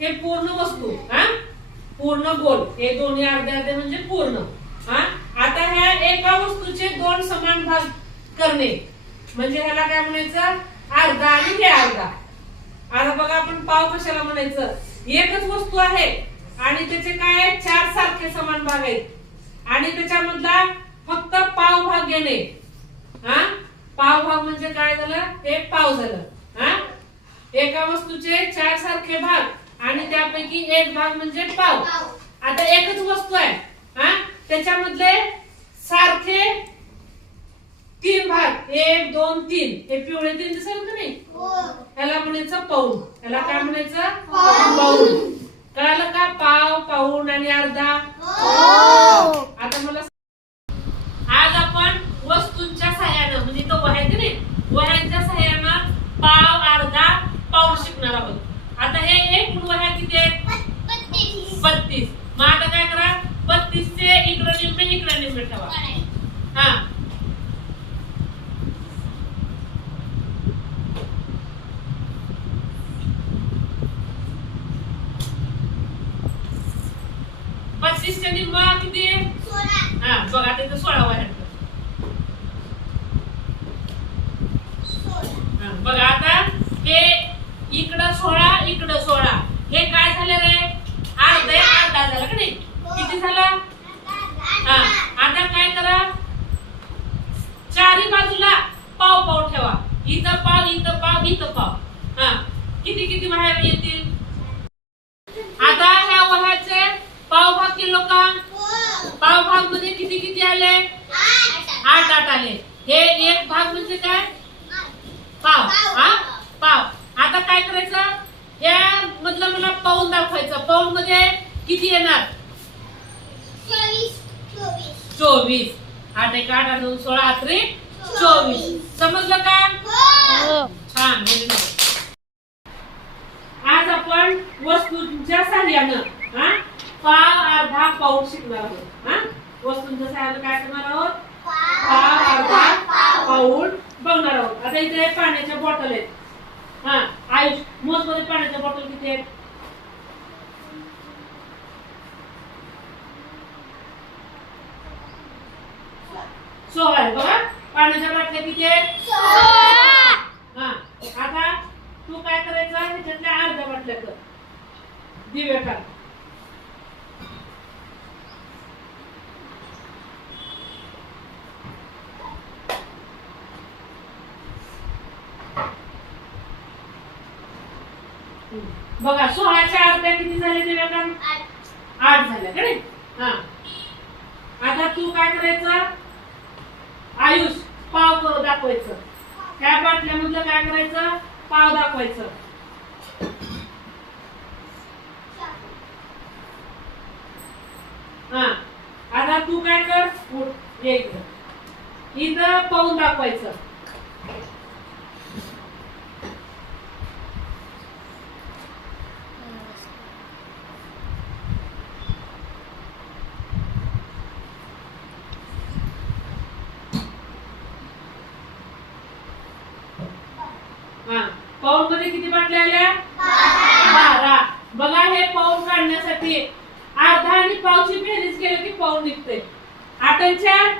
हे पूर्ण वस्तू हा पूर्ण गोल हे दोन्ही अर्धे अर्धे म्हणजे पूर्ण हा आता ह्या एका वस्तूचे दोन समान भाग करणे म्हणजे ह्याला काय म्हणायचं अर्धा आणि हे अर्धा आता बघा आपण पाव कशाला म्हणायचं एकच वस्तू आहे आणि त्याचे काय चार सारखे समान भाग आहेत आणि त्याच्यामधला फक्त पाव भाग घेणे हा पाव भाग म्हणजे काय झालं ते पाव झालं हा एका वस्तूचे चार सारखे भाग आणि त्यापैकी एक भाग म्हणजे पाव आता एकच वस्तू आहे हा त्याच्यामधले सारखे तीन भाग 1 2 3 हे पिवळे तीन दिसेल का नाही ह्याला म्हणायचं पाऊण ह्याला काय म्हणायचं पाऊण कळालं का पाव पाऊण आणि अर्धा आता मला आज आपण वस्तूंच्या सहाय्यानं म्हणजे तो वह्या की नाही वह्यांच्या सहाय्यानं पाव अर्धा पाऊण शिकणार आहोत आता हे एकूण वह्या किती आहेत 32 मग आता काय करा 32 चे इकडे निम्मे ठेवा हा 32 चे निम्मा किती 16 हा बघा आता इथं 16 वह्या बघा आता हे इकडं 16 इकडं 16 हे काय झालं रे अर्धा अर्धा झालं का नाही किती झालं हा आता काय करा चारी बाजूला पाव पाव ठेवा इथं पाव इथं पाव इथं पाव हा किती किती वह्या येतील आता ह्या वह्याचे पाव भाग किलो का पाव भाग मध्ये किती किती आले 8 आले हे एक भाग म्हणजे काय पाव हा पाव आता काय करायचं या मधलं मला पाऊण दाखवायचं पाऊण मध्ये किती येणार 24 8 1 8 2 16 3 24 समजलं का छान आज आपण वस्तूंच्या सहाय्यानं हा पाव अर्धा पाऊण शिकणार आहोत हा वस्तूंच्या सहाय्यानं काय करणार आहोत पाव अर्धा पाऊण बघणार आहोत आता इथे पाण्याच्या बॉटल आहेत हा आयुष मोज मध्ये पाण्याच्या बॉटल किती आहेत 16 आहे बघा पाण्याच्या बाटल्या किती आहेत 16 हा आता तू काय करायचं ह्याच्यातल्या अर्ध्या बाटल्या कर दिवे टाक बघा 16 च्या अर्ध्या किती झाले ते बघा 8 झाले का नाही हा आता तू काय करायचं आयुष पाव करू दाखवायचं त्या बाटल्यामधलं काय करायचं पाव दाखवायचं हा आता तू काय कर एक इथं पाऊण दाखवायचं पाऊण मध्ये किती बाटल्या आल्या 12 बघा हे पाऊण काढण्यासाठी अर्धा आणि पावची बेरीज केलं की पाऊण निघते 8 आणि 4